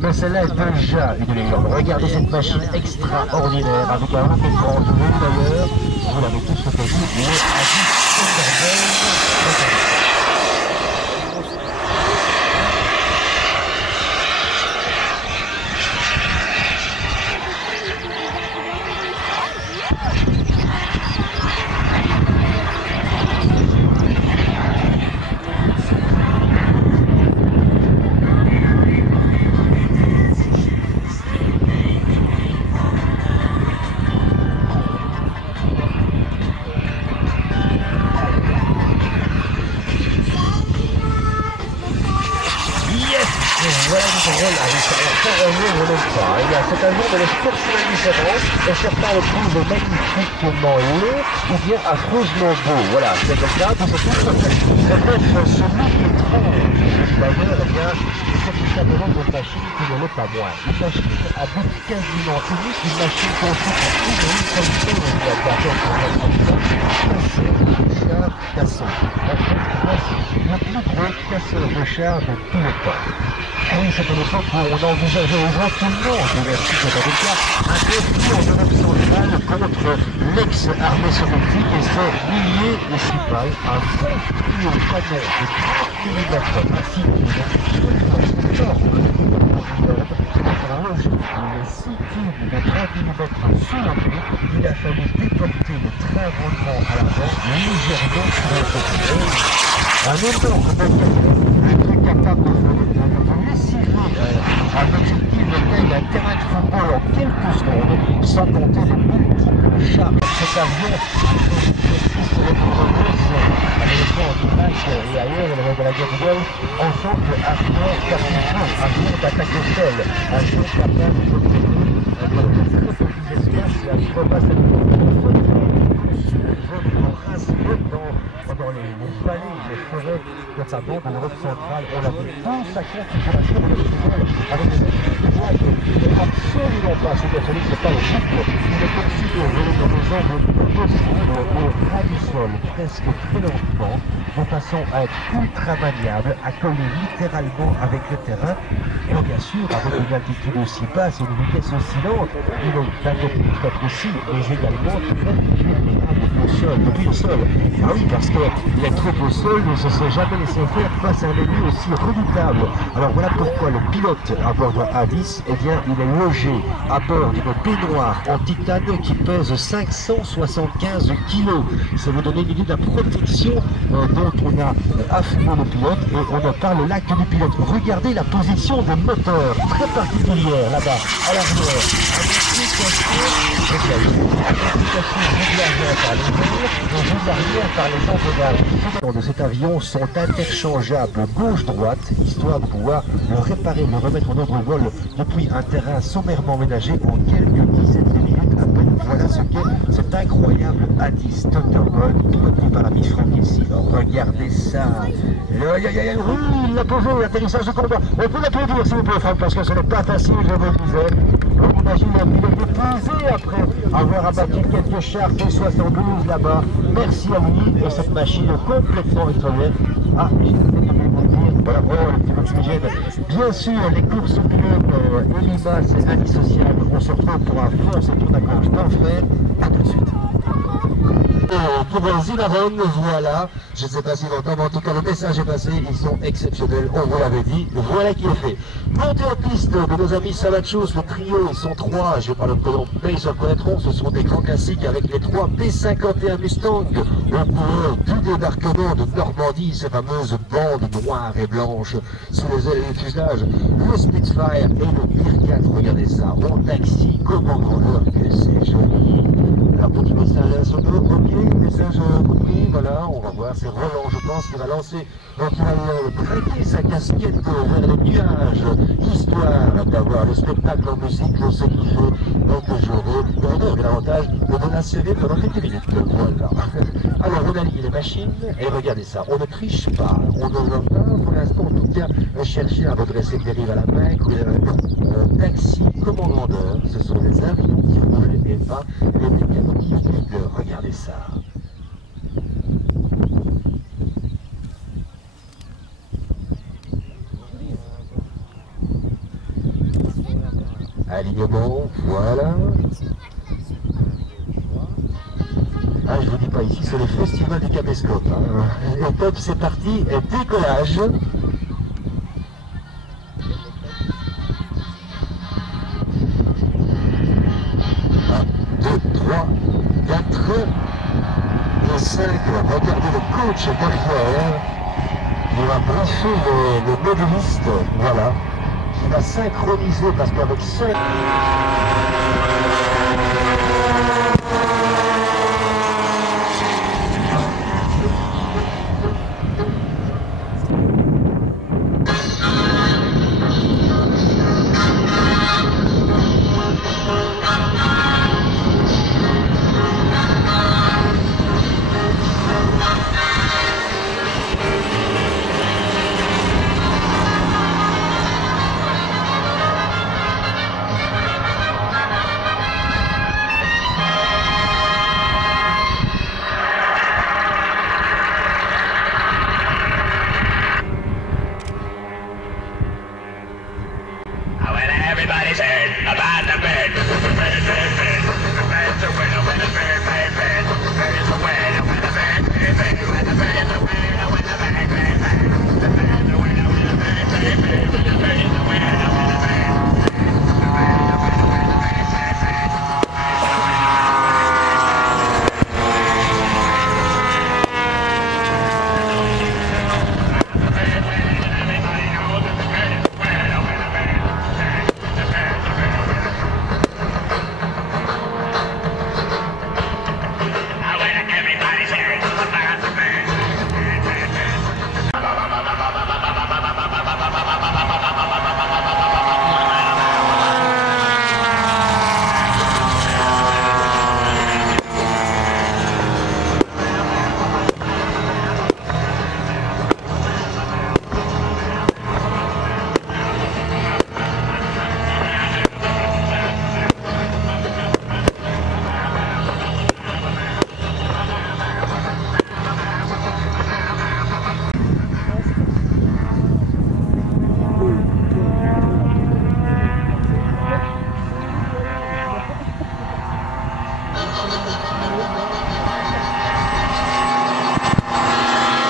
mais celle-là est déjà une légende. Regardez cette machine extraordinaire, avec un long écran de vue d'ailleurs, vous l'avez tous reconnu, le Addis Thunderbird. Voilà notre rôle à l'intérieur, sans revenir au même pas. C'est un jour de l'exceptionnelle différence, et certains le trouvent magnifiquement laid, ou bien affreusement beau. Voilà, c'est comme ça, tout ce qui peut-être celui qui est étrange. D'ailleurs, eh bien, c'est tout simplement une machine qui ne l'est pas moins. Une machine à but quasiment unique, une machine conçue pour ouvrir comme ça, on va garder pour Richard Casson. Le plus gros casseur de char de tous les temps. Oui, c'est une époque où on envisageait éventuellement d'ouverture de l'Amérique, un conflit en Europe centrale contre l'ex-armée soviétique et ses milliers de cipales, un conflit au canon de 30 mm ainsi absolument énorme. Pour loger les 6 tubes de 30 mm sous la pluie, il a fallu déporter le train roulement à l'avant légèrement sur un côté. Un énorme mécanisme capable de lessiver un objectif de taille d'un terrain de football en quelques secondes, sans compter les multiples charges. Cet avion à l'éléphant du match et ailleurs, au moment de la guerre du Golfe, en tant qu'avion capitaine, avion d'attaque de stèle, avion capable de dans les vallées, les forêts, notamment de l'Europe centrale, on a vu dans sa configuration avec des activités qui n'est absolument pas supersonique, c'est pas le chiffre. Il est conçu pour voler dans des angles possibles au ras du sol, presque très lentement, de façon à être ultra maniable, à coller littéralement avec le terrain, et bien sûr avec une altitude aussi basse et une vitesse aussi lente, il est d'un côté peut-être aussi, mais également très vulnérable au sol, depuis le sol. Ah oui, parce que les troupes au sol ne se sont jamais laissées faire face à un ennemi aussi redoutable. Alors voilà pourquoi le pilote à bord d'un A10, eh bien, il est logé à bord d'une baignoire en titane qui pèse 575 kg. Ça vous donne une idée de la protection dont on a affamé le pilote, et on en parle là que du pilote. Regardez la position des moteurs, très particulière là-bas, à l'arrière. Les roues de cet avion sont interchangeables gauche-droite, histoire de pouvoir le réparer, le remettre en ordre vol depuis un terrain sommairement ménagé en quelques dizaines de minutes à peine. Voilà ce qu'est cet incroyable Addis Thunderbird piloté par l'ami Franck ici. Regardez ça. Oui, il l'a posé, l'atterrissage de combat. On peut l'applaudir s'il vous plaît, Franck, parce que ce n'est pas facile, je vous le disais. On imagine un pilote épuisé après avoir abattu quelques chars T-72 là-bas. Merci à lui et cette machine complètement extraordinaire. Ah, j'ai oublié de vous dire, voilà, oh, le petit peu qui me gêne. Bien sûr, les courses pilotes et l'IMA, c'est indissociable. On se retrouve pour un fond, c'est tour d'accroche d'enfer. À tout de suite. Pour Zinaven, voilà, je ne sais pas si longtemps, mais en tout cas le message est passé, ils sont exceptionnels, on vous l'avait dit, voilà qui est fait. Montée en piste de nos amis Savachos, le trio, ils sont trois, je vais pas le prénom, mais ils se reconnaîtront, ce sont des grands classiques avec les trois P51 Mustang, au coureur du débarquement de Normandie, ces fameuses bandes noires et blanches sous les ailes et les fusages, le Spitfire et le Bearcat, regardez ça, en taxi, comme en grandeur que c'est joli. Alors petit message sonore, ok, message compris, voilà, on va voir, c'est Roland, je pense, qui va lancer, donc il va traiter sa casquette vers les nuages, histoire d'avoir le spectacle en musique, je sais qu'il fait, donc j'aurai l'avantage de donner un CV pendant quelques minutes, voilà. Alors on aligne les machines, et regardez ça, on ne triche pas, on ne va pas, pour l'instant en tout cas, chercher à redresser le dérive à la main, taxi comme en grandeur, ce sont des avions qui roulent et pas les mécanos qui naviguent, regardez ça. Alignement, voilà. Ah, je vous dis pas, ici c'est le festival du caméscope. Hein. Et top, c'est parti, et décollage. 3, 4 et 5. Regardez le coach derrière qui va briefer le modéliste. Voilà. Il va synchroniser parce qu'avec 5... Everybody's heard about the bird. The bird, bird, bird. The bird's a winner when the bird, bird, bird. The bird is a winner when the bird, bird, bird. When the bird is a winner when the bird, bird, bird. The bird is a winner when the bird, bird, bird. The bird is a winner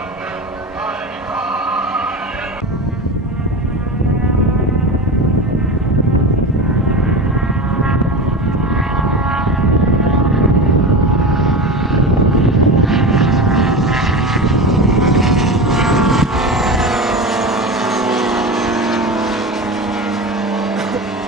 when the bird. The bird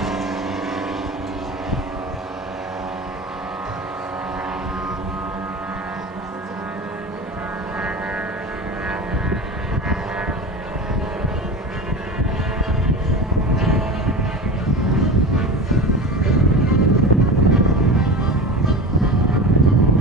is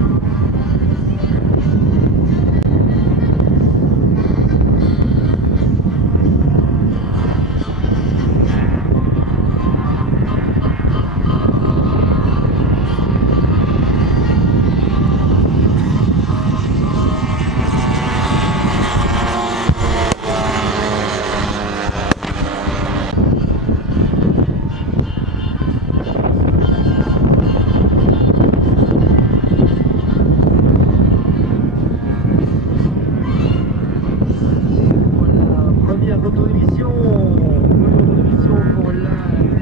a winner when the bird, bird, bird. Everybody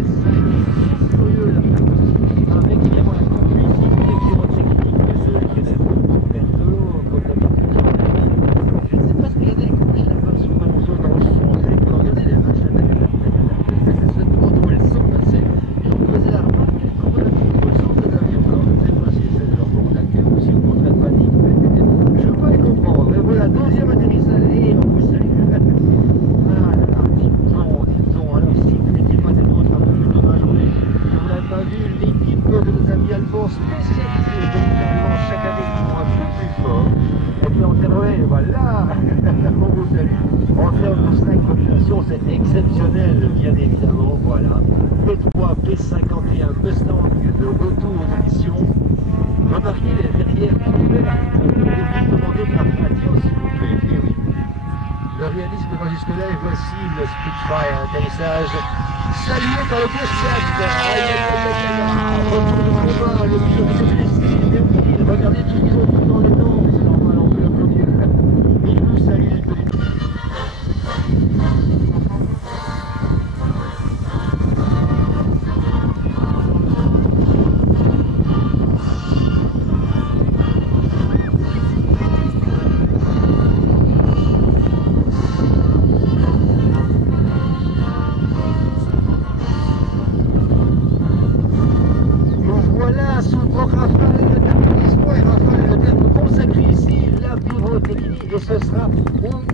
knows that the bird is a winner when the bird. Everybody's heard about the bird. C'est exceptionnel, bien évidemment, voilà. P3, P51, Mustang de retour en émission. Remarquez les verrières ouvertes. Je vais vous demander de la radio, s'il vous plaît. réalisme va jusque-là et voici le Spitfire atterrissage salué par le Gaussiac. Aïe aïe aïe aïe aïe, retour de combat, le pilote s'est blessé, mais oui, regardez tout ce qu'ils ont fait dans les dents, mais c'est normal, on peut l'applaudir. Il vous salue les petits. Et ce sera au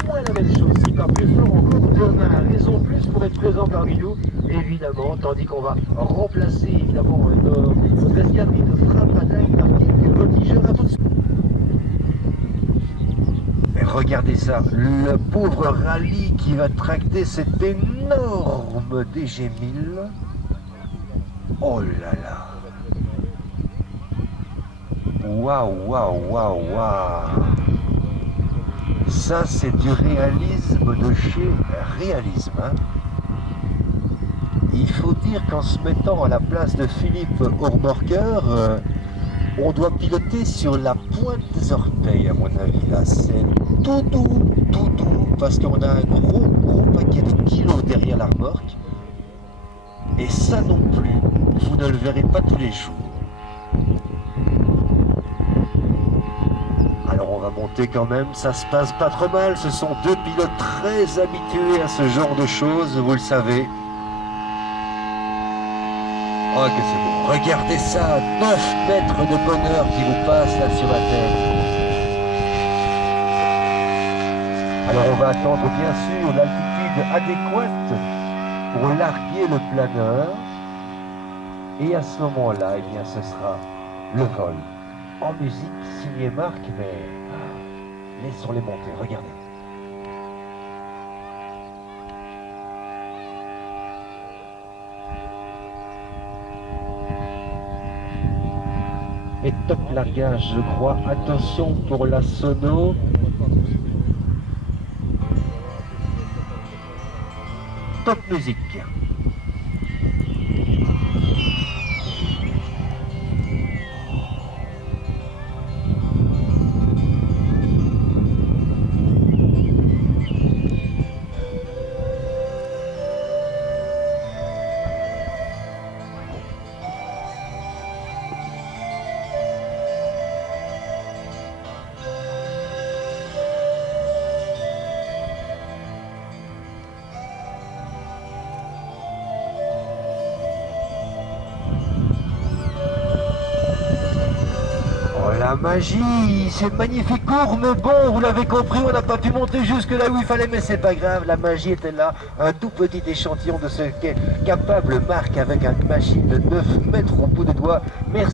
moins la même chose, si pas plus fort encore demain. Raison plus pour être présent parmi nous, évidemment, tandis qu'on va remplacer évidemment notre escadrille de frappe à dingue marquée voltigeur à tout de suite. Mais regardez ça, le pauvre rallye qui va tracter cet énorme DG1000. Oh là là. Waouh, waouh, waouh, waouh. Ça, c'est du réalisme de chez Réalisme. Hein. Il faut dire qu'en se mettant à la place de Philippe Hormorker, on doit piloter sur la pointe des orteils, à mon avis. Là, c'est tout doux, parce qu'on a un gros paquet de kilos derrière la remorque. Et ça non plus, vous ne le verrez pas tous les jours. Alors on va monter quand même, ça se passe pas trop mal, ce sont deux pilotes très habitués à ce genre de choses, vous le savez. Oh que c'est beau, regardez ça, 9 mètres de bonheur qui vous passent là sur la tête. Alors on va attendre bien sûr l'altitude adéquate pour larguer le planeur. Et à ce moment-là, eh bien ce sera le vol. En musique, signé Marc, mais laissons-les monter, regardez. Et top largage, je crois. Attention pour la sono. Top musique. La magie, c'est magnifique court, mais bon, vous l'avez compris, on n'a pas pu monter jusque là où il fallait, mais c'est pas grave, la magie était là, un tout petit échantillon de ce qu'est capable Marc avec une machine de 9 mètres au bout des doigts. Merci.